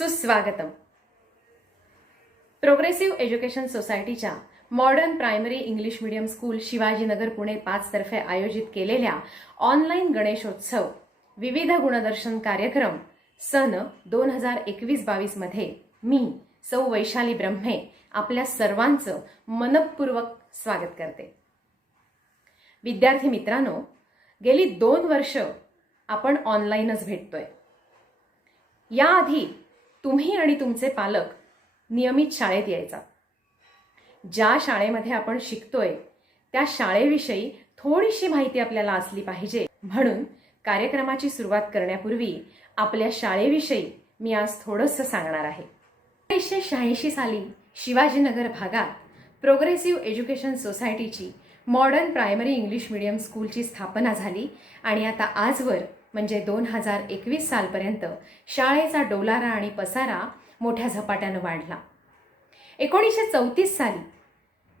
सुस्वागतम. Progressive education सोसायटीच्या modern primary English medium school Shivajinagar Pune 5 तर्फे आयोजित केलेल्या ऑनलाईन गणेशोत्सव विविध गुणदर्शन कार्यक्रम सन 2021-22 मध्ये मी सौ वैशाली ब्रह्मे आपल्या सर्वांचं मनपूर्वक स्वागत करते. विद्यार्थी मित्रांनो, गेली 2 वर्ष आपण ऑनलाईनच भेटतोय. याआधी तुम्ही आणि तुमचे पालक नियमित शाळेत यायचा. ज्या शाळेमध्ये आपण शिकतोय त्या शाळेविषयी थोडीशी माहिती आपल्याला असली पाहिजे. म्हणून कार्यक्रमाची सुरुवात करण्यापूर्वी आपल्या शाळेविषयी मी आज थोडंसं सांगणार आहे. 1986 साली शिवाजीनगर भागात प्रोग्रेसिव्ह एज्युकेशन सोसायटीची मॉडर्न प्रायमरी इंग्लिश मीडियम स्कूलची स्थापना झाली आणि आता आजवर म्हणजे 2021 सालपर्यंत शाळेचा डोलारा आणि पसारा मोठ्या झपाट्यानं वाढला. 1934 साली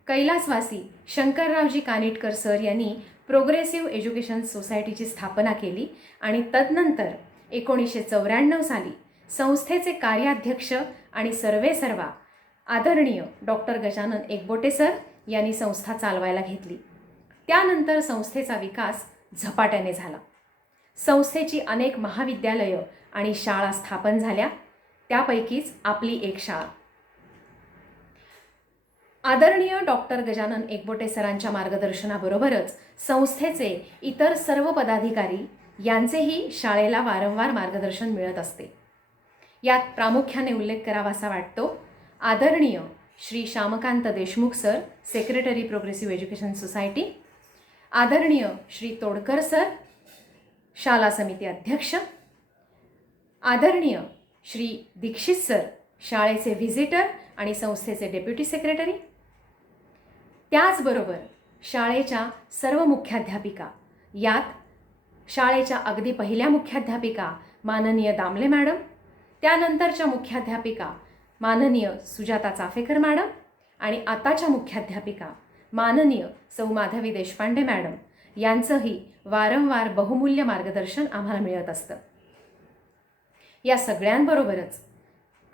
कैलासवासी शंकररावजी कानिटकर सर यांनी प्रोग्रेसिव्ह एज्युकेशन सोसायटीची स्थापना केली आणि तदनंतर 1994 साली संस्थेचे कार्याध्यक्ष आणि सर्वेसर्वा आदरणीय डॉक्टर गजानन एकबोटे सर यांनी संस्था चालवायला घेतली. त्यानंतर संस्थेचा विकास झपाट्याने झाला. संस्थेची अनेक महाविद्यालयं आणि शाळा स्थापन झाल्या. त्यापैकीच आपली एक शाळा. आदरणीय डॉक्टर गजानन एकबोटे सरांच्या मार्गदर्शनाबरोबरच संस्थेचे इतर सर्व पदाधिकारी यांचेही शाळेला वारंवार मार्गदर्शन मिळत असते. यात प्रामुख्याने उल्लेख करावासा वाटतो आदरणीय Shri Shyamkant Deshmukh sir, secretary progressive education society, आदरणीय श्री तोडकर सर, शाळा समिती अध्यक्ष, आदरणीय श्री दीक्षित सर, शाळेचे व्हिजिटर आणि संस्थेचे डेप्युटी सेक्रेटरी, त्याचबरोबर शाळेच्या सर्व मुख्याध्यापिका, यात शाळेच्या अगदी पहिल्या मुख्याध्यापिका माननीय दामले मॅडम, त्यानंतरच्या मुख्याध्यापिका माननीय सुजाता चाफेकर मॅडम आणि आताच्या मुख्याध्यापिका माननीय सौ माधवी देशपांडे मॅडम यांचंही वारंवार बहुमूल्य मार्गदर्शन आम्हाला मिळत असतं. या सगळ्यांबरोबरच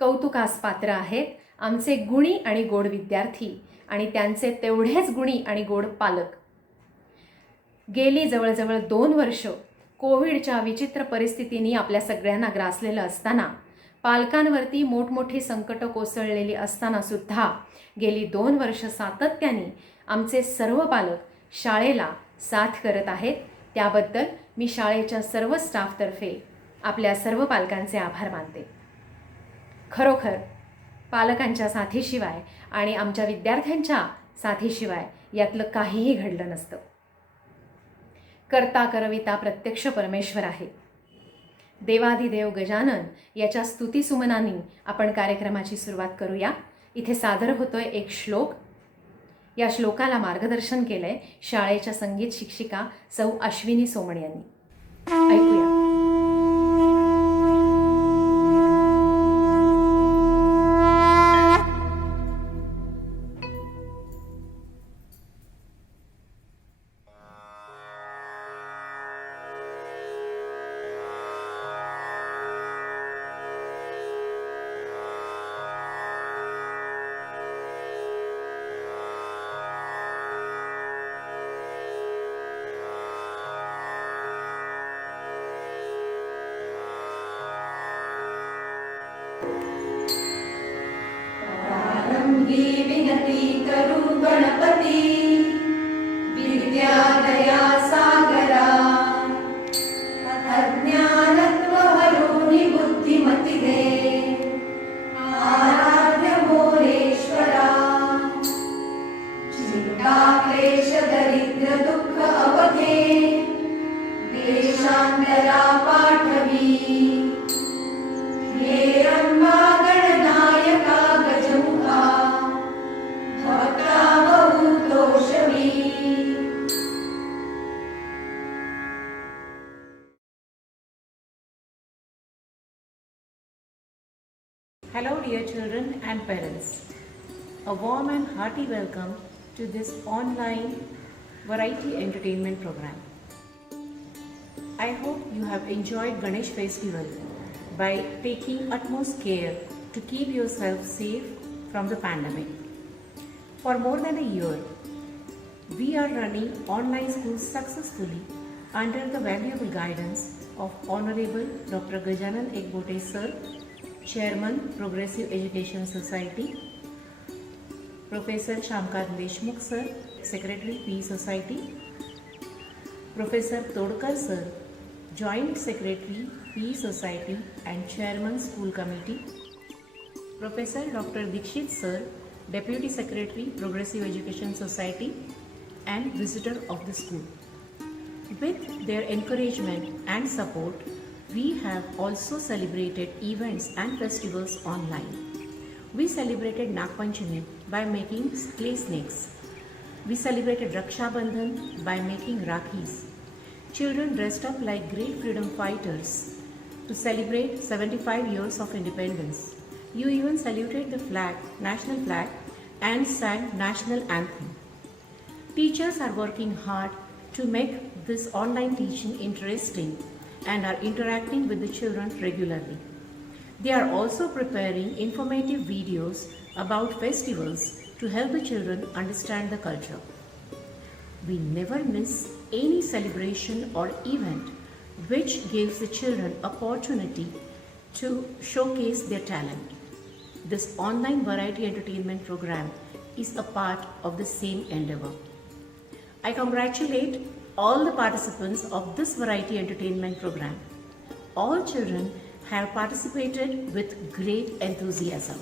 कौतुकास पात्र आहेत आमचे गुणी आणि गोड विद्यार्थी आणि त्यांचे तेवढेच गुणी आणि गोड पालक. गेली जवळजवळ 2 वर्ष कोविडच्या विचित्र परिस्थितीने आपल्या सगळ्यांना ग्रासलेलं असताना, पालकांवरती मोठमोठी संकटं कोसळलेली असताना सुद्धा गेली 2 वर्ष सातत्याने आमचे सर्व पालक शाळेला साथ करत आहेत. त्याबद्दल मी शाळेच्या सर्व स्टाफतर्फे आपल्या सर्व पालकांचे आभार मानते. खरोखर पालकांच्या साथीशिवाय आणि आमच्या विद्यार्थ्यांच्या साथीशिवाय यातलं काहीही घडलं नसतं. कर्ता करविता प्रत्यक्ष परमेश्वर आहे. देवाधिदेव गजानन याच्या स्तुतिसुमनांनी आपण कार्यक्रमाची सुरुवात करूया. इथे सादर होतोय एक श्लोक. या श्लोकाला मार्गदर्शन केलंय शाळेच्या संगीत शिक्षिका सौ अश्विनी सोमण यांनी. ऐकूया. विनती करू गणपती विद्यादया सागरा, अज्ञानत्व हरुनि बुद्धिमती दे, आराध्य मोरेश्वरा. चिंता क्लेश दरिद्र दुःख अवघे, देशांतरा पाठवी. हे रंबा गणनायका गजमुखा, भक्ता बहुतोषवी. Hello dear children and parents. A warm and hearty welcome to this online variety entertainment program. I hope you have enjoyed Ganesh Festival by taking utmost care to keep yourself safe from the pandemic. For more than a year, we are running online schools successfully under the valuable guidance of Honorable Dr. Gajanan Ekbote Sir, Chairman, Progressive Education Society, Professor Shamkant Deshmukh Sir, Secretary, PE Society, Professor Todkar Sir, Joint Secretary, PE Society and Chairman, School Committee, Professor Dr. Dikshit Sir, Deputy Secretary, Progressive Education Society and visitor of the school. With their encouragement and support, we have also celebrated events and festivals online. We celebrated Nag Panchami by making clay snakes. We celebrated Raksha Bandhan by making Rakhis. Children dressed up like great freedom fighters to celebrate 75 years of independence. You even saluted the flag, national flag, and sang national anthem. Teachers are working hard to make this online teaching interesting and are interacting with the children regularly. They are also preparing informative videos about festivals to help the children understand the culture. We never miss any celebration or event which gives the children opportunity to showcase their talent. This online variety entertainment program is a part of the same endeavor. I congratulate all the participants of this variety entertainment program. All children have participated with great enthusiasm.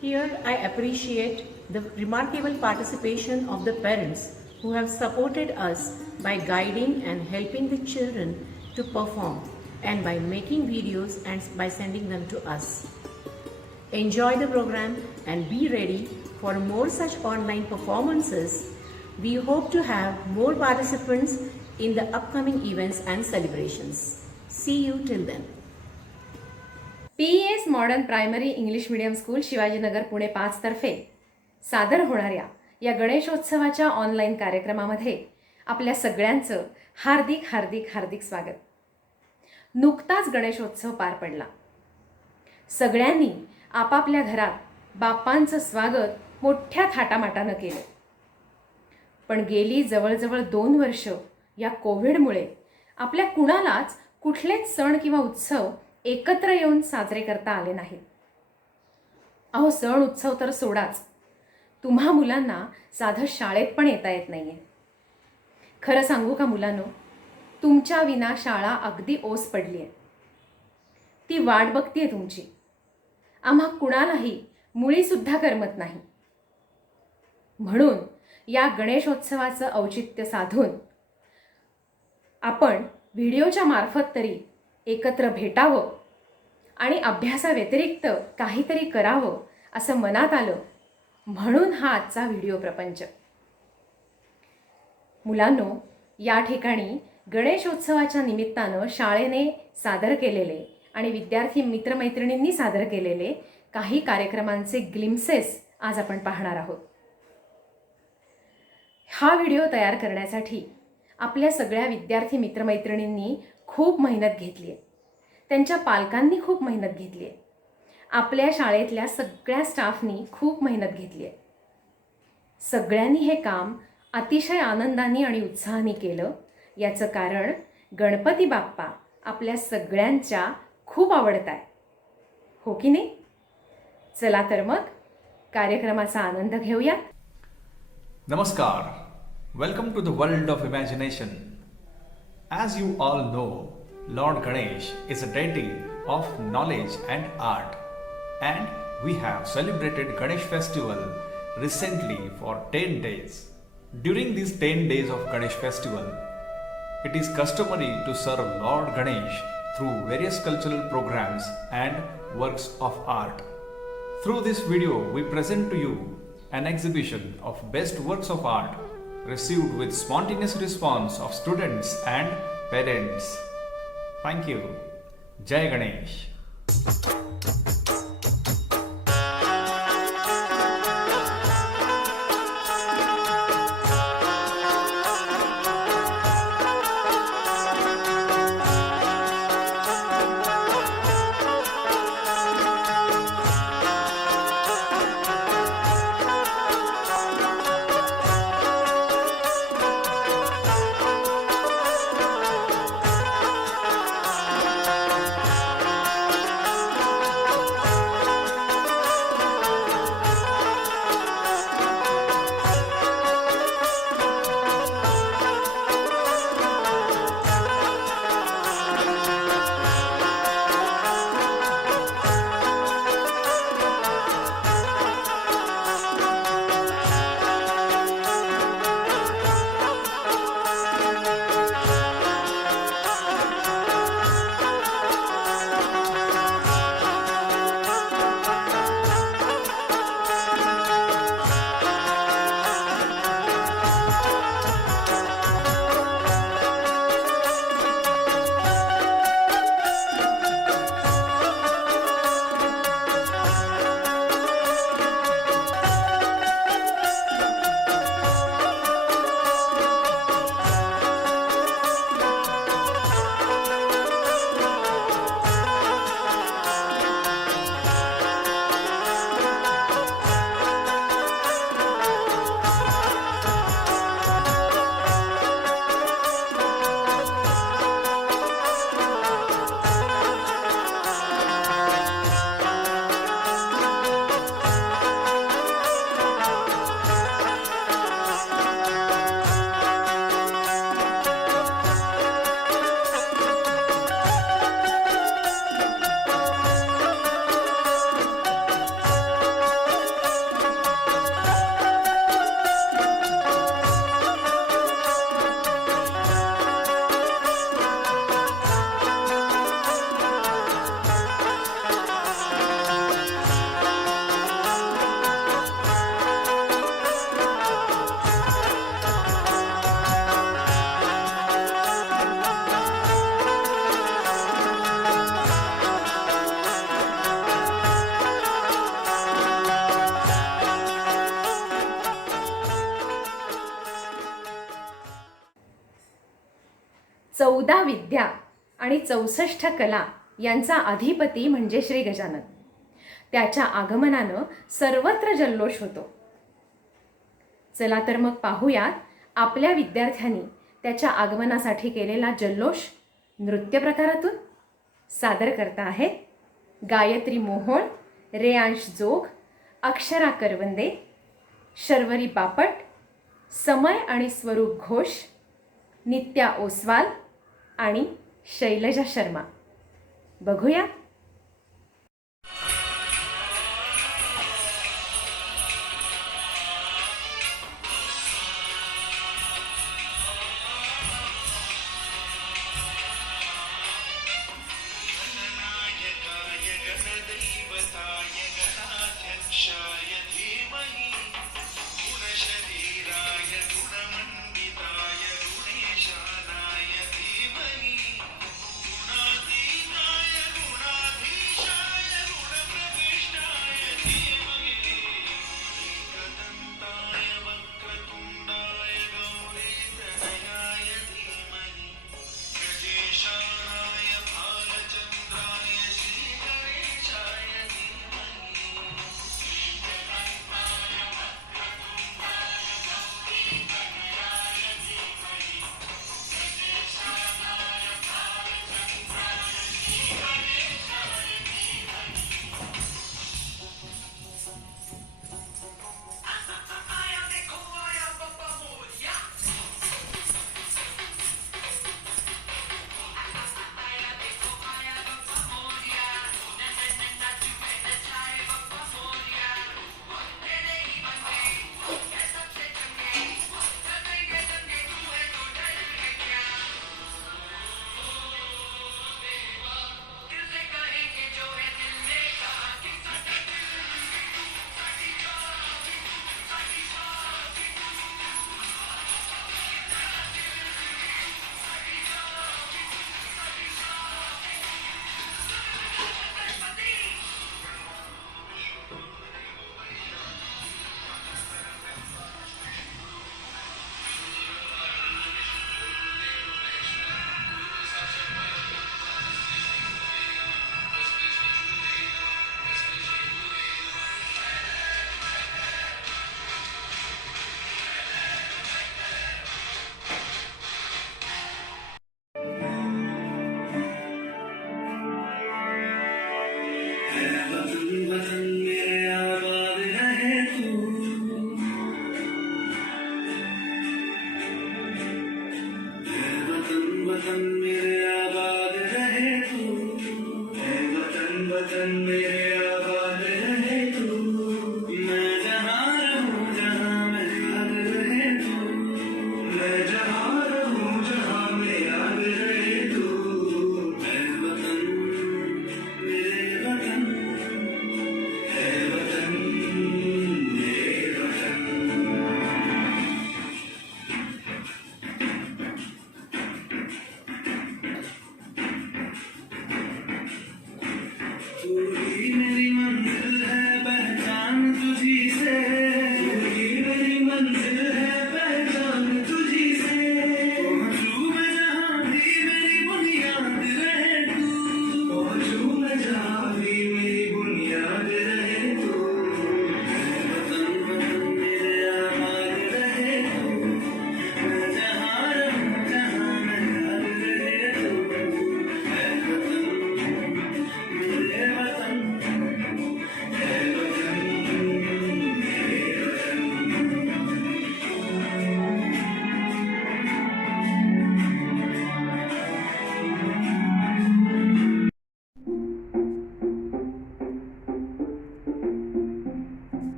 Here I appreciate the remarkable participation of the parents who have supported us by guiding and helping the children to perform and by making videos and by sending them to us. Enjoy the program and be ready for more such online performances. We hope to have more participants in the upcoming events and celebrations. See you till then. PES modern primary English medium school Shivajinagar Pune 5 तर्फे सादर होणाऱ्या या गणेशोत्सवाच्या online कार्यक्रमामध्ये आपल्या सगळ्यांचं हार्दिक हार्दिक हार्दिक स्वागत. नुकताच गणेशोत्सव पार पडला. सगळ्यांनी आपापल्या घरात बाप्पांचं स्वागत मोठ्या थाटामाटानं केलं. पण गेली जवळजवळ 2 वर्ष या कोविडमुळे आपल्या कुणालाच कुठलेच सण किंवा उत्सव एकत्र येऊन साजरे करता आले नाहीत. अहो, सण उत्सव तर सोडाच, तुम्हा मुलांना साधं शाळेत पण येता येत नाहीये. खरं सांगू का मुलांनो, तुमच्या विना शाळा अगदी ओस पडली आहे. ती वाट बघतीये तुमची. आम्हा कुणालाही मुळीसुद्धा करमत नाही. म्हणून या गणेशोत्सवाचं औचित्य साधून आपण व्हिडिओच्या मार्फत तरी एकत्र भेटावं आणि अभ्यासाव्यतिरिक्त काहीतरी करावं असं मनात आलं, म्हणून हा आजचा व्हिडिओ प्रपंच. मुलांनो, या ठिकाणी गणेशोत्सवाच्या निमित्तानं शाळेने सादर केलेले आणि विद्यार्थी मित्रमैत्रिणींनी सादर केलेले काही कार्यक्रमांचे ग्लिम्सेस आज आपण पाहणार आहोत. हा व्हिडिओ तयार करण्यासाठी आपल्या सगळ्या विद्यार्थी मित्रमैत्रिणींनी खूप मेहनत घेतली आहे. त्यांच्या पालकांनी खूप मेहनत घेतली आहे. आपल्या शाळेतल्या सगळ्या स्टाफनी खूप मेहनत घेतली आहे. सगळ्यांनी हे काम अतिशय आनंदाने आणि उत्साहाने केलं. याचं कारण गणपती बाप्पा आपल्या सगळ्यांच्या खूप आवडताय, हो की नाही? चला तर मग कार्यक्रमाचा आनंद घेऊया. Namaskar. Welcome to the world of imagination. As you all know, Lord Ganesh is a deity of knowledge and art, and we have celebrated Ganesh festival recently for 10 days. During these 10 days of Ganesh festival, it is customary to serve Lord Ganesh through various cultural programs and works of art. Through this video, we present to you an exhibition of best works of art received with spontaneous response of students and parents. Thank you. Jai Ganesh. 14 विद्या आणि 64 कला यांचा अधिपती म्हणजे श्री गजानन. त्याच्या आगमनानं सर्वत्र जल्लोष होतो. चला तर मग पाहूयात आपल्या विद्यार्थ्यांनी त्याच्या आगमनासाठी केलेला जल्लोष नृत्य प्रकारातून. सादर करता आहेत गायत्री मोहोळ, रेयांश जोग, अक्षरा करवंदे, शर्वरी बापट, समय आणि स्वरूप घोष, नित्या ओसवाल आणि शैलजा शर्मा. बघूया.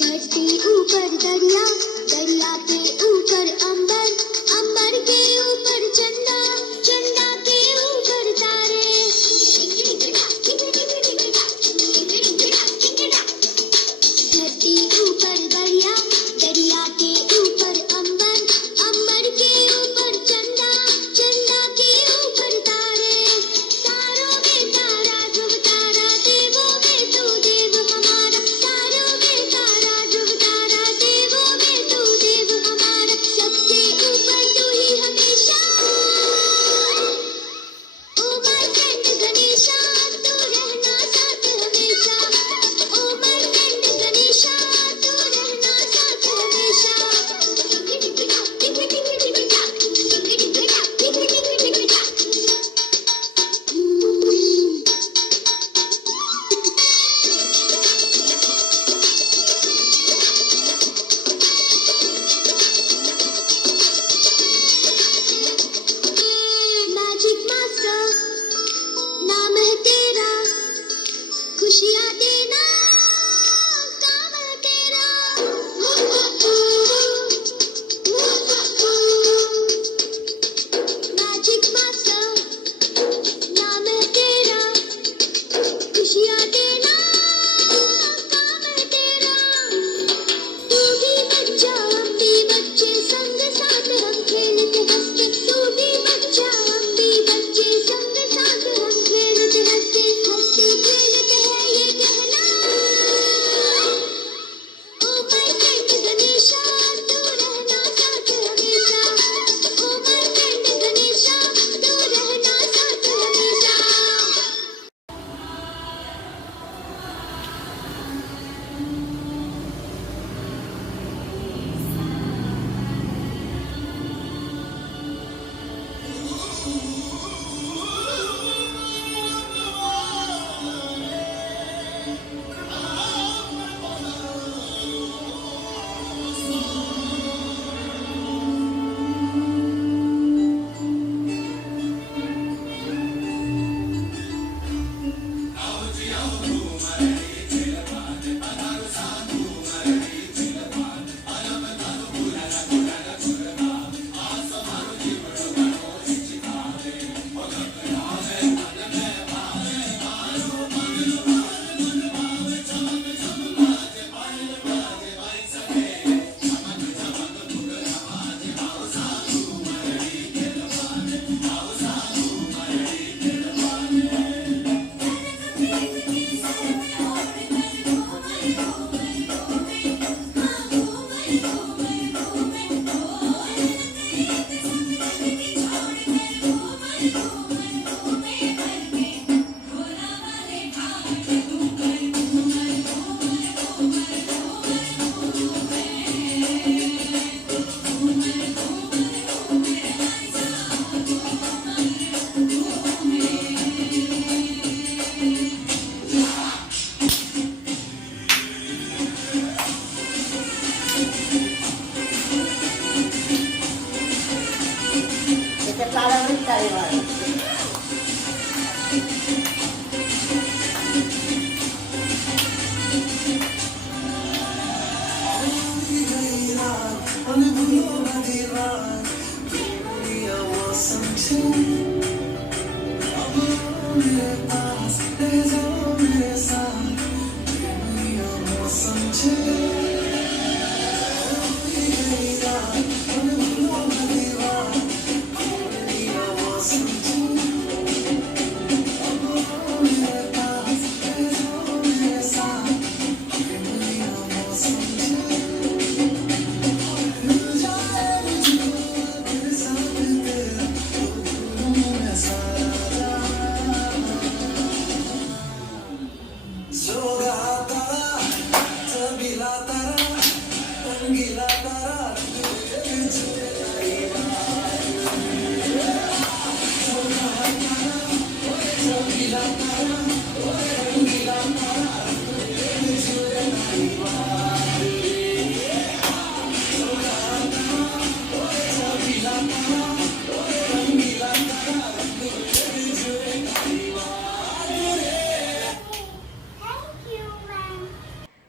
धरती ऊपर दरिया, दरिया के ऊपर अंबर, अंबर के ऊपर चंदा, चंदा के ऊपर तारे। धरती ऊपर दरिया, दरिया के ऊपर अंबर, अंबर के ऊपर चंदा, चंदा के ऊपर तारे। तारों में तारा ध्रुव तारा, देवों में तू देव हमारा। तारों में तारा ध्रुव तारा, देवों में तू देव हमारा। सबसे ऊपर तू ही हमेशा। ओ माय फ्रेंड गणेशा, तू रहना साथ हमेशा। ओ माय फ्रेंड गणेशा, तू रहना साथ हमेशा। मैजिक मास्टर नाम है तेरा, खुशियाँ देना काम है तेरा। मैजिक मास्टर नाम है तेरा, खुशियाँ देना काम है तेरा। तू भी बच्चा हम भी बच्चे, संग साथ हम खेलते हंसते। तू भी बच्चा हम भी बच्चे, संग साथ हम खेलते हंसते। हंसते खेलते हैं ये कहते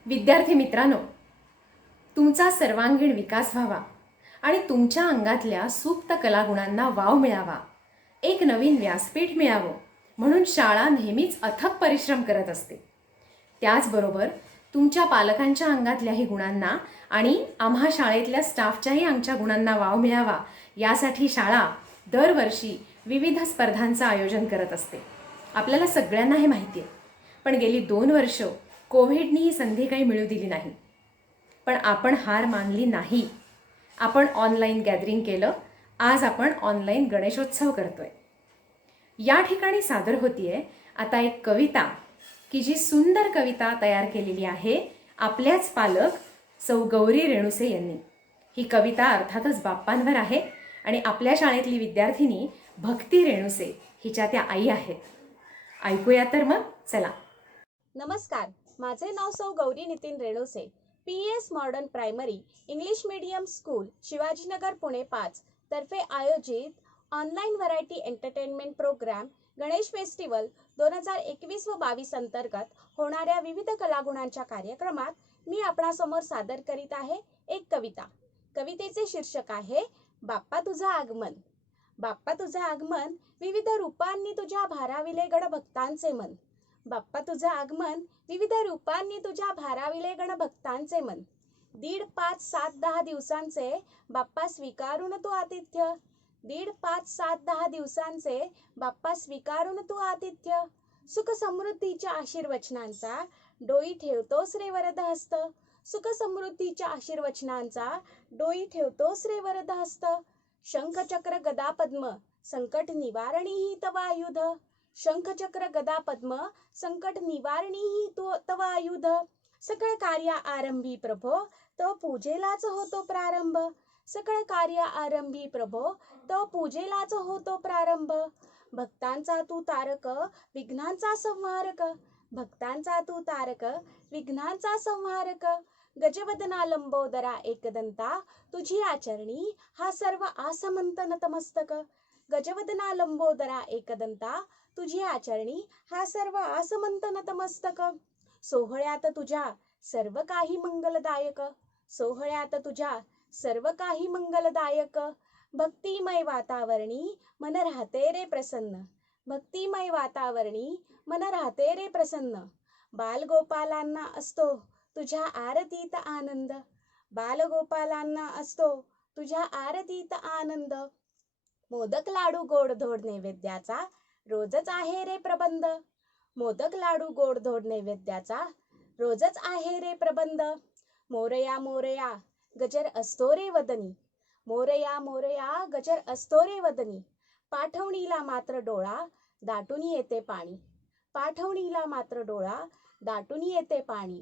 विद्यार्थी मित्रांनो, तुमचा सर्वांगीण विकास व्हावा आणि तुमच्या अंगातल्या सुप्त कलागुणांना वाव मिळावा, एक नवीन व्यासपीठ मिळावं म्हणून शाळा नेहमीच अथक परिश्रम करत असते. त्याचबरोबर तुमच्या पालकांच्या अंगातल्याही गुणांना आणि आम्हा शाळेतल्या स्टाफच्याही आमच्या गुणांना वाव मिळावा यासाठी शाळा दरवर्षी विविध स्पर्धांचं आयोजन करत असते. आपल्याला सगळ्यांना हे माहिती आहे, पण गेली 2 वर्ष कोविडनी ही संधी काही मिळू दिली नाही. पण आपण हार मानली नाही. आपण ऑनलाईन गॅदरिंग केलं. आज आपण ऑनलाईन गणेशोत्सव करतोय. या ठिकाणी सादर होतीये आता एक कविता, की जी सुंदर कविता तयार केलेली आहे आपल्याच पालक सौ गौरी रेणुसे यांनी. ही कविता अर्थातच बाप्पांवर आहे आणि आपल्या शाळेतली विद्यार्थिनी भक्ती रेणुसे हिच्या त्या आई आहेत. ऐकूया तर मग, चला. नमस्कार, माझे नाव सौ Gauri Nitin Renuse, PS modern primary English medium school Shivajinagar Pune 5 तर्फे आयोजित online variety entertainment programme Ganesh festival 2021 व 22 अंतर्गत होणाऱ्या विविध कलागुणांच्या कार्यक्रमात मी आपणासमोर सादर करीत आहे एक कविता. कवितेचे शीर्षक आहे बाप्पा तुझं आगमन. बाप्पा तुझं आगमन, विविध रूपांनी तुझ्या भाराविले गण भक्तांचे मन. बाप्पा तुझं आगमन, विविध रूपांनी तुझ्या भाराविले गण भक्तांचे मन. 1.5, 5, 7, 10 दिवसांचे बाप्पा स्वीकारून तू आतिथ्य. 1.5, 5, 7, 10 दिवसांचे बाप्पा स्वीकारून तू आतिथ्य. सुख समृद्धीच्या आशीर्वचनांचा डोई ठेवतोस रे वरद हस्त. सुख समृद्धीच्या आशीर्वचनांचा डोई ठेवतोस रे वरद हस्त. शंख चक्र गदा पद्म संकट निवारणी ही तव आयुध. शंख चक्र गदा पद्म संकट निवारणी ही तव आयुध. सकळ कार्य आरंभी प्रभो तव पूजेलाच होतो प्रारंभ. सकळ कार्य आरंभी प्रभो तव पूजेलाच होतो प्रारंभ. भक्तांचा तू तारक विघ्नांचा संहारक. भक्तांचा तू तारक विघ्नांचा संहारक. गजवदना लंबोदरा एकदंता तुझी आचरणी हा सर्व आसमंत नतमस्तक. गजवदना लंबोदरा एकदंता तुझी आचरणी हा सर्व आसमंत नतमस्तक. सोहळ्यात तुझ्या सर्व काही मंगलदायक. सोहळ्यात तुझ्या सर्व काही मंगलदायक. भक्तिमय वातावरणी मन राहते रे प्रसन्न. भक्तिमय वातावरणी मन राहते रे प्रसन्न. बालगोपालांना असतो तुझ्या आरतीत आनंद. बालगोपालांना असतो तुझ्या आरतीत आनंद. मोदक लाडू गोडधोड नैवेद्याचा रोजच आहे रे प्रबंध. मोदक लाडू गोडधोड नैवेद्याचा रोजच आहे रे प्रबंध. मोरया मोरया गजर असतो रे वदनी. मोरया मोरया गजर असतो रे वदनी. पाठवणीला मात्र डोळा दाटून येते पाणी. पाठवणीला मात्र डोळा दाटून येते पाणी.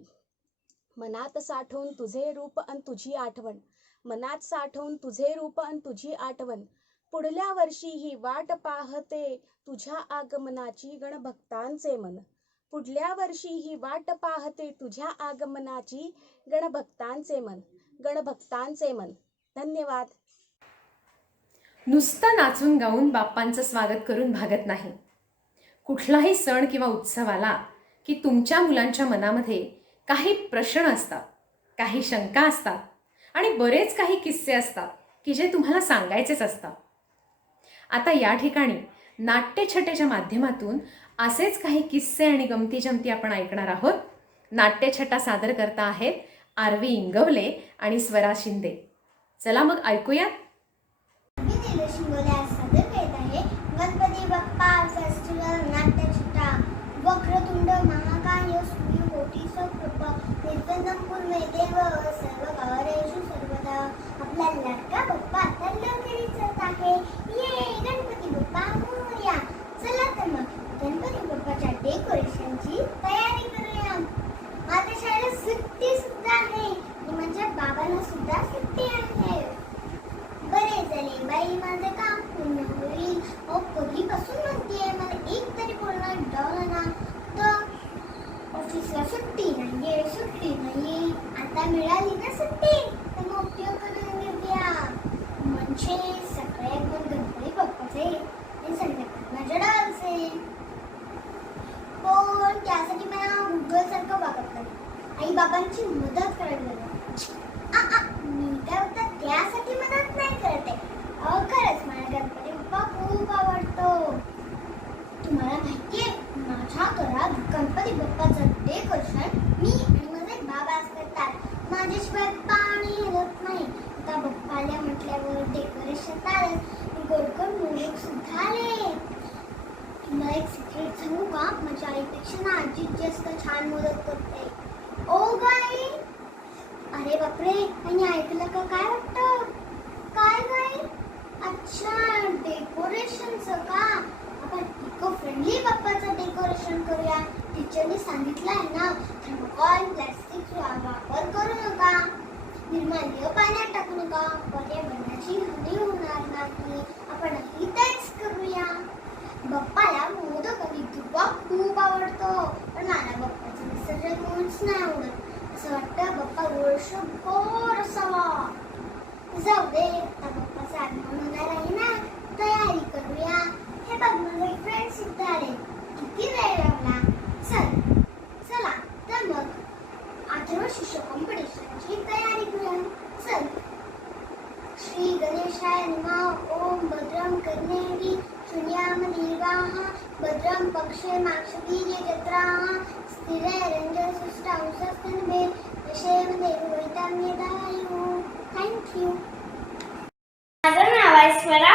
मनात साठवून तुझे रूप अन तुझी आठवण. मनात साठवून तुझे रूप अन तुझी आठवण. पुढल्या वर्षी ही वाट पाहते तुझ्या आगमनाची गणभक्तांचे मन. पुढल्या वर्षी ही वाट पाहते तुझ्या आगमनाची गणभक्तांचे मन. गणभक्तांचे मन. धन्यवाद. नुसतं नाचून गाऊन बाप्पांचं स्वागत करून भागत नाही. कुठलाही सण किंवा उत्सव आला की तुमच्या मुलांच्या मनामध्ये काही प्रश्न असतात, काही शंका असतात आणि बरेच काही किस्से असतात की जे तुम्हाला सांगायचेच असतात. आता या ठिकाणी नाट्यछटेच्या माध्यमातून असेच काही किस्से आणि गमती जमती आपण ऐकणार आहोत. नाट्यछटा सादर करता आहेत आरवी इंगवले आणि स्वरा शिंदे. चला मग ऐकूया. मी निलेश शिंगोले आज सादर करीत आहे गणपती बाप्पा फेस्टिवल नाट्यछटा. वक्रतुंड महाकाय सूर्यकोटी समप्रभ निर्विघ्नं कुरु देव सर्वकार्येषु सर्वदा. आपला लाडका बाप्पा तर लवकरच येत आहे. ये गणपती बाप्पा मोरया. चला तर मग गणपती बाप्पाच्या डेकोरेशनची तयारी करूया. माझ्या शाळेला सुट्टी सुद्धा आहे. माझ्या बाबांना सुद्धा सुट्टी आहे. बरे झाले बाई, माझं काम पूर्ण होईल. कधीपासून म्हणतेय मला एक तरी पूर्ण डॉल ना. तर ऑफिसला सुट्टी नाहीये. आता मिळाली ना सुट्टी तर मग उपयोग करून घेऊया. म्हणजे सगळ्यात पण गणपती बाप्पाचे आणि संध्याकाळी माझ्या डॉलचे. पण त्यासाठी मला गुगल सारखं वागत नाही. आई बाबांची मदत करायला लागली. मी काय होता त्यासाठी मदत नाही करते. खरंच मला गणपती बाप्पा खूप आवडतो. तुम्हाला माहितीये माझ्या घरात गणपती बाप्पाचं डेकोरेशन मी आणि माझे बाबाच करतात. माझ्याशिवाय पाणी हलत नाही. आता बाप्पा आल्या म्हटल्यावर डेकोरेशन आलं. गोडगोड मोदक सुद्धा आले. तुम्हाला एक सिक्रेट सांगू का? माझ्या आईपेक्षा ना आजीच जास्त छान मदत करते. ओ गाई, अरे बापरे, आणि ऐकलं का? काय वाटतं? काय गाई? अच्छा, डेकोरेशनचं का? आपण इको फ्रेंडली बाप्पाचं डेकोरेशन करूया. टीचरने सांगितलं आहे ना, थर्मोकॉल प्लास्टिकचा वापर करू नका. निर्माल्य पाण्यात टाकू नका. पर्यावरणाची हानी होणार नाही. आपण तेच करूया. बाप्पाला मोदक आणि तुपा खूप आवडतो. पण मला बाप्पाचं विसर्जन कोणच नाही आवडत. असं वाटतं बाप्पा वर्षभर असावा. जाऊ दे, आता बाप्पाचं आगमन होणार आहे ना, तयारी करूया. हे बघ, माझे फ्रेंड सुद्धा आले. किती वेळ लावला. चला तर मग अथर्व शिष्य कॉम्पिटिशनची तयारी करूया. चल. श्री गणेशाय नमः. ओम भद्रं कर्णेभिः शृणुयाम देवाः. भद्रं पक्षे माक्षवीर्यजत्राः. स्थिरैरञ्जनसुष्ठुस्थिरैर्मे यशेम देवैतां यदायुः. थँक्यू. माझं नाव आहे स्वरा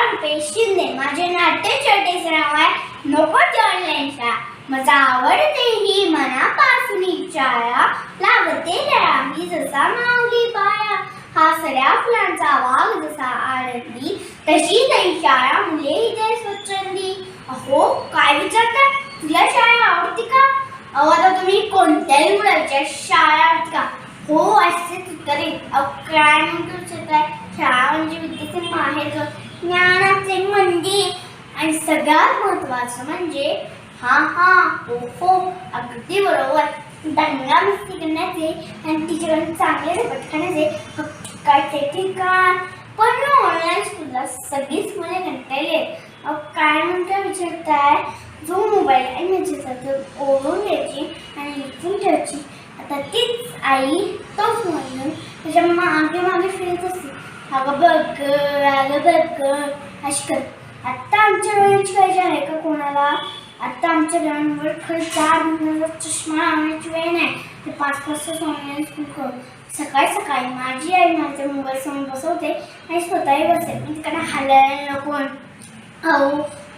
शिंदे. माझे नाट्यछटेचं नाव आहे नकोच ऑनलाईन शाळा. माझा आवडते ही मनापासून इच्छाया. लागते राही जसा माऊली पाया. हा सगळ्या फुलांचा वाघ जसा आनंदी. तशी तरी शाळा मुले इथे स्वच्छंदी. अहो, काय विचारता? तुला शाळा आवडते का? अहो, आता तुम्ही कोणत्याही मुलाच्या शाळा आवडते का? हो असेच उत्तरे. काय म्हणतो काय? शाळा म्हणजे विद्येचे माहेर, ज्ञानाचे मंदिर, आणि सगळ्यात महत्त्वाचं म्हणजे हो अगदी बरोबर, दंगा मस्ती करण्याचे आणि टीचरांचे चांगले रिपोर्ट करण्याचे हक्काचे ठिकाण. पण ऑनलाईन स्कूलला सगळीच मुले कंटाळले. काय म्हणता विचारताय? जो मोबाईल आणि माझ्यासारखं ओढून द्यायची आणि लिखून ठेवायची. आता तीच आई तोच म्हणून त्याच्या मागे फिरत असते. अगं बघ अशी कर. आत्ता आमच्या डोळ्यांची काळजी आहे का कोणाला? आत्ता आमच्या डोळ्यांवर खरं 4 महिन्याचा चष्मा लावण्याची वेळ नाही. ते 5 तास ऑनलाईन स्कूल करू. सकाळी माझी आई माझ्या मोबाईल समोर बसवते आणि स्वतःही बसते. मी तिकडे हालायला नको. अहो,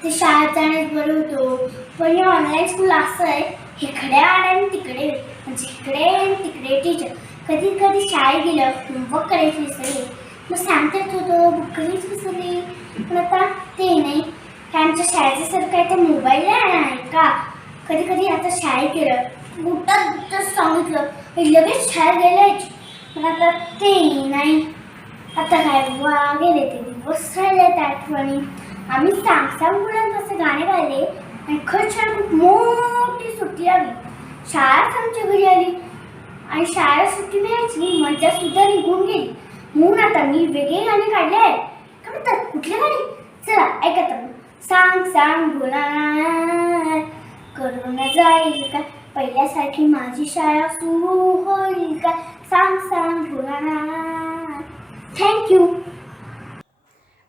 ते शाळेत जाण्यास बरं होतो. पण हे ऑनलाईन स्कूल असं आहे, इकडे आणि तिकडे, म्हणजे तिकडे टीचर. कधी शाळेत गेलं होमवर्क करायची विसरली. मग सांगतात होतो बुकरीच विसरली. पण आता ते नाही. आमच्या शाळेचं सर काय तर मोबाईल आहे का? कधी आता शाळेत गेलं बुटं सांगितलं लगेच शाळेत गेलं. पण आता ते नाही. आता काय गेले ते दिवस राहिले त्या आठवणी. आम्ही सांग मुलांना असे गाणे गायले आणि खरंच मोठी सुट्टी आली. शाळाच आमच्या घरी आली आणि शाळेत सुट्टी मिळायची मजा सुद्धा निघून गेली. म्हणून आता मी वेगळे गाणे काढले आहेत. का म्हणतात? कुठले गाणे? चला ऐकत. सांग भोला करून जाईल का? पहिल्यासारखी माझी शाळा सुरू होईल का? सांग भोला. थँक्यू.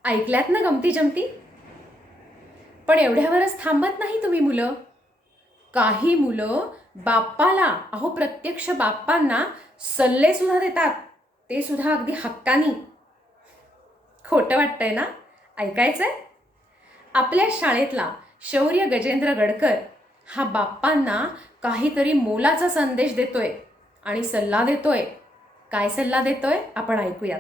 ऐकल्यात ना गमती जमती? पण एवढ्यावरच थांबत नाही तुम्ही मुलं. काही मुलं बाप्पाला, अहो प्रत्यक्ष बाप्पांना सल्ले सुद्धा देतात, ते सुद्धा अगदी हक्कानी. खोटं वाटतंय ना? ऐकायचंय? आपल्या शाळेतला शौर्य गजेंद्र गडकर हा बाप्पांना काहीतरी मोलाचा संदेश देतोय आणि सल्ला देतोय. काय सल्ला देतोय आपण ऐकूयात.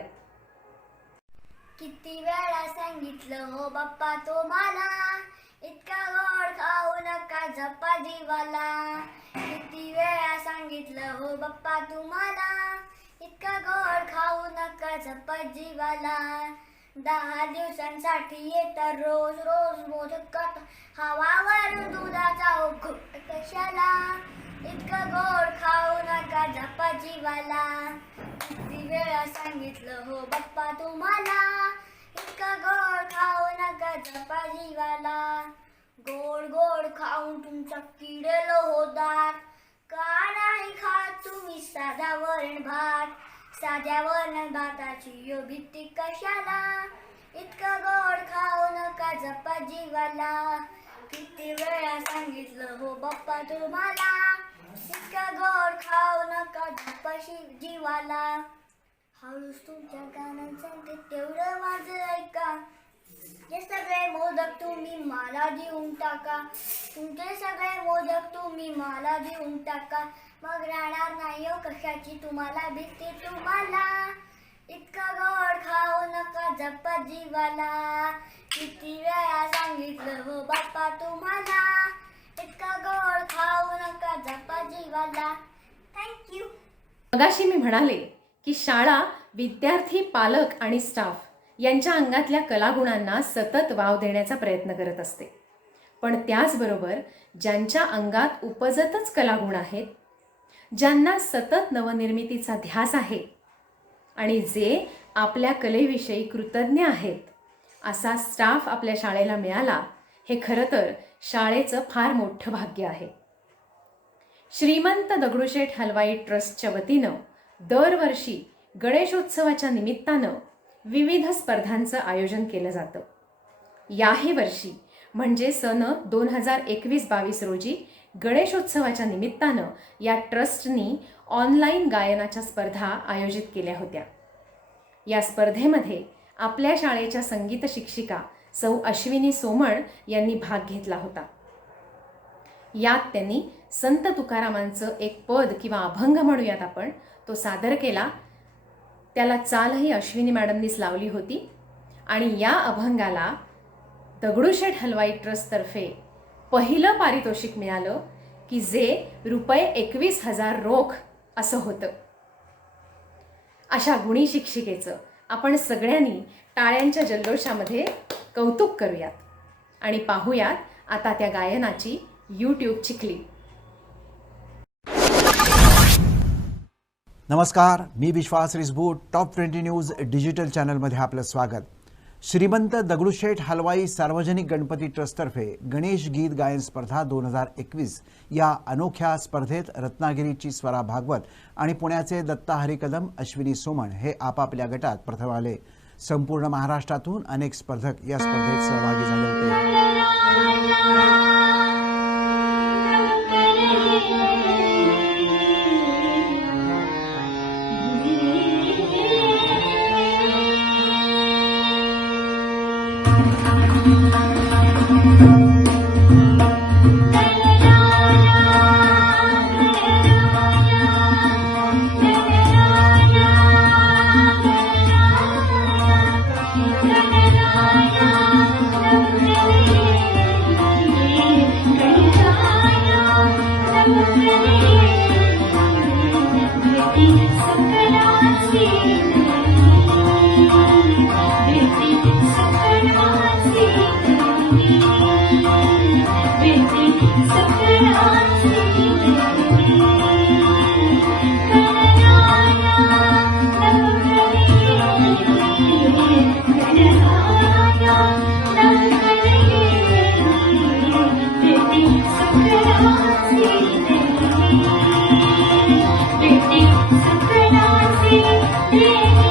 किती वेळा सांगितलं हो बाप्पा तुम्हाला, इतका गोड खाऊ नका झप्पा जीवाला. किती वेळा सांगितलं हो बाप्पा तुम्हाला, इतका गोड खाऊ नका झप्पा जीवाला. 10 दिवसांसाठी येतं रोज रोज मोदक हवावर दुधाचा हो घोट कशाला. इतकं गोड खाऊ नका झप्पा जीवाला. किती वेळा सांगितलं हो बाप्पा तुम्हाला, इतकं गोड खाऊ नका झप्पा जीवाला. गोड गोड खाऊन तुमचा किडलो हो दात, का नाही खात तुम्ही साधा वरण भात. साध्या वरण भाताची यो भीती कशाला. इतकं गोड खाऊ नका झप्पा जीवाला. किती वेळा सांगितलं हो बाप्पा तुम्हाला, इतकं गोड खाऊ नका झप्पा जीवाला. हळूच तुमच्या गाणं सांगते तेवढं माझं ऐका. हे सगळे मोदक तुम्ही मला देऊन टाका. तुमचे सगळे मोदक तुम्ही मला देऊन टाका. मग राहणार नाही हो कशाची तुम्हाला भीती तुम्हाला. इतका गोड खाऊ नका झप्पा जीवाला. किती वेळा सांगितलं हो बाप्पा तुम्हाला, इतका गोड खाऊ नका झप्पा जीवाला. थँक्यू. मगाशी मी म्हणाले की शाळा, विद्यार्थी, पालक आणि स्टाफ यांच्या अंगातल्या कलागुणांना सतत वाव देण्याचा प्रयत्न करत असते. पण त्याचबरोबर ज्यांच्या अंगात उपजतच कलागुण आहेत, ज्यांना सतत नवनिर्मितीचा ध्यास आहे आणि जे आपल्या कलेविषयी कृतज्ञ आहेत, असा स्टाफ आपल्या शाळेला मिळाला, हे खरं तर शाळेचं फार मोठं भाग्य आहे. श्रीमंत दगडूशेठ हलवाई ट्रस्टच्या वतीनं दरवर्षी गणेशोत्सवाच्या निमित्तानं विविध स्पर्धांचं आयोजन केलं जातं. याही वर्षी म्हणजे सन 2021-22 रोजी गणेशोत्सवाच्या निमित्तानं या ट्रस्टनी ऑनलाईन गायनाच्या स्पर्धा आयोजित केल्या होत्या. या स्पर्धेमध्ये आपल्या शाळेच्या संगीत शिक्षिका सौ अश्विनी सोमण यांनी भाग घेतला होता. यात त्यांनी संत तुकारामांचं एक पद किंवा अभंग म्हणूयात आपण, तो सादर केला. त्याला चालही अश्विनी मॅडमनीच लावली होती आणि या अभंगाला दगडूशेठ हलवाई ट्रस्टतर्फे पहिलं पारितोषिक मिळालं की जे ₹21,000 रोख असं होतं. अशा गुणी शिक्षिकेचं आपण सगळ्यांनी टाळ्यांच्या जल्लोषामध्ये कौतुक करूयात आणि पाहूयात आता त्या गायनाची यूट्यूबची क्लिप. नमस्कार, मी विश्वास रिसबूट. टॉप 20 न्यूज डिजिटल चॅनलमध्ये आपलं स्वागत. श्रीमंत दगडूशेठ हलवाई सार्वजनिक गणपती ट्रस्टतर्फे गणेश गीत गायन स्पर्धा 2021 या अनोख्या स्पर्धेत रत्नागिरीची स्वरा भागवत आणि पुण्याचे दत्ता हरी कदम, अश्विनी सोमण हे आपापल्या गटात प्रथम आले. संपूर्ण महाराष्ट्रातून अनेक स्पर्धक या स्पर्धेत सहभागी झाले होते. Thank you.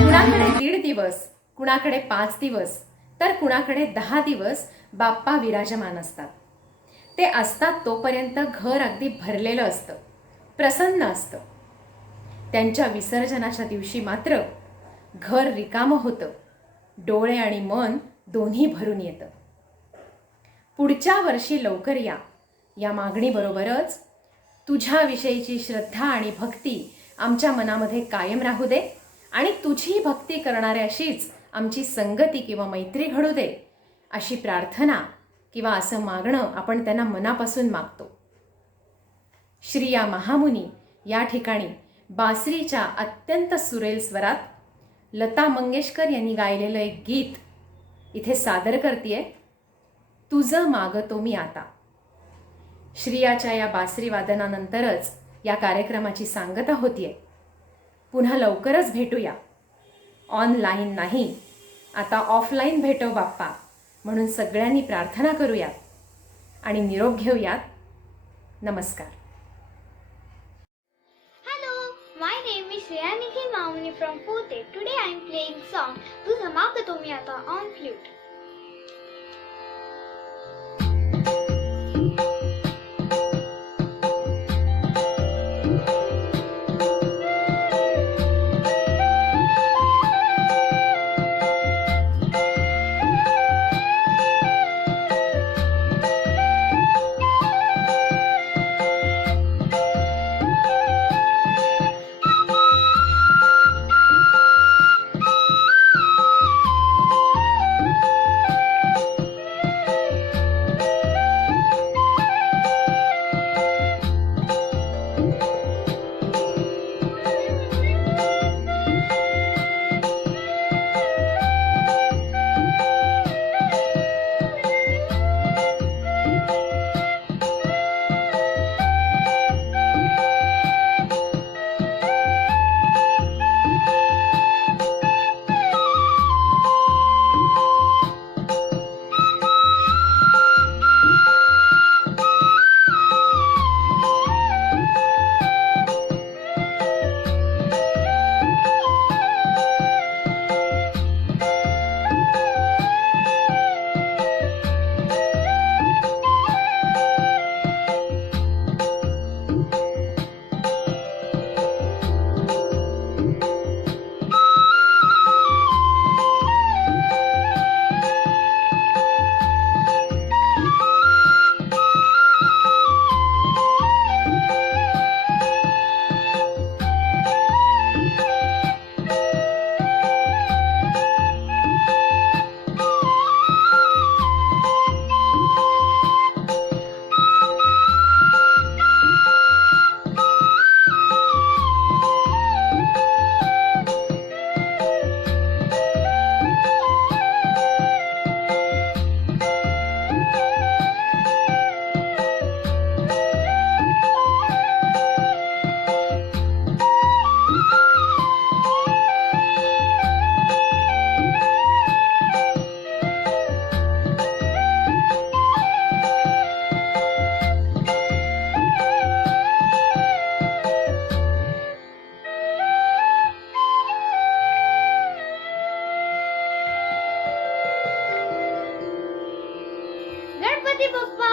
कुणाकडे 1.5 दिवस, कुणाकडे 5 दिवस, तर कुणाकडे 10 दिवस बाप्पा विराजमान असतात. ते असतात तोपर्यंत घर अगदी भरलेलं असतं, प्रसन्न असतं. त्यांच्या विसर्जनाच्या दिवशी मात्र घर रिकामं होतं, डोळे आणि मन दोन्ही भरून येतं. पुढच्या वर्षी लवकर या, या मागणीबरोबरच तुझ्याविषयीची श्रद्धा आणि भक्ती आमच्या मनामध्ये कायम राहू दे आणि तुझी भक्ती करणाऱ्याशीच आमची संगती किंवा मैत्री घडू दे, अशी प्रार्थना किंवा असं मागणं आपण त्यांना मनापासून मागतो. श्री या महामुनी या ठिकाणी बासरीच्या अत्यंत सुरेल स्वरात लता मंगेशकर यांनी गायलेलं एक गीत इथे सादर करतेय, तुझं मागतो मी आता. श्रियाच्या या बासरी वादनानंतरच या कार्यक्रमाची सांगता होतीये. पुन्हा लवकरच भेटूया. ऑनलाईन नाही, आता ऑफलाईन भेटो बाप्पा, म्हणून सगळ्यांनी प्रार्थना करूयात आणि निरोप घेऊयात. नमस्कार. Hello, my name is Shreya Nikhil Mamuni from 4th A. Today I am playing song Tuza Magato Miyata on flute. Ganpati Bappa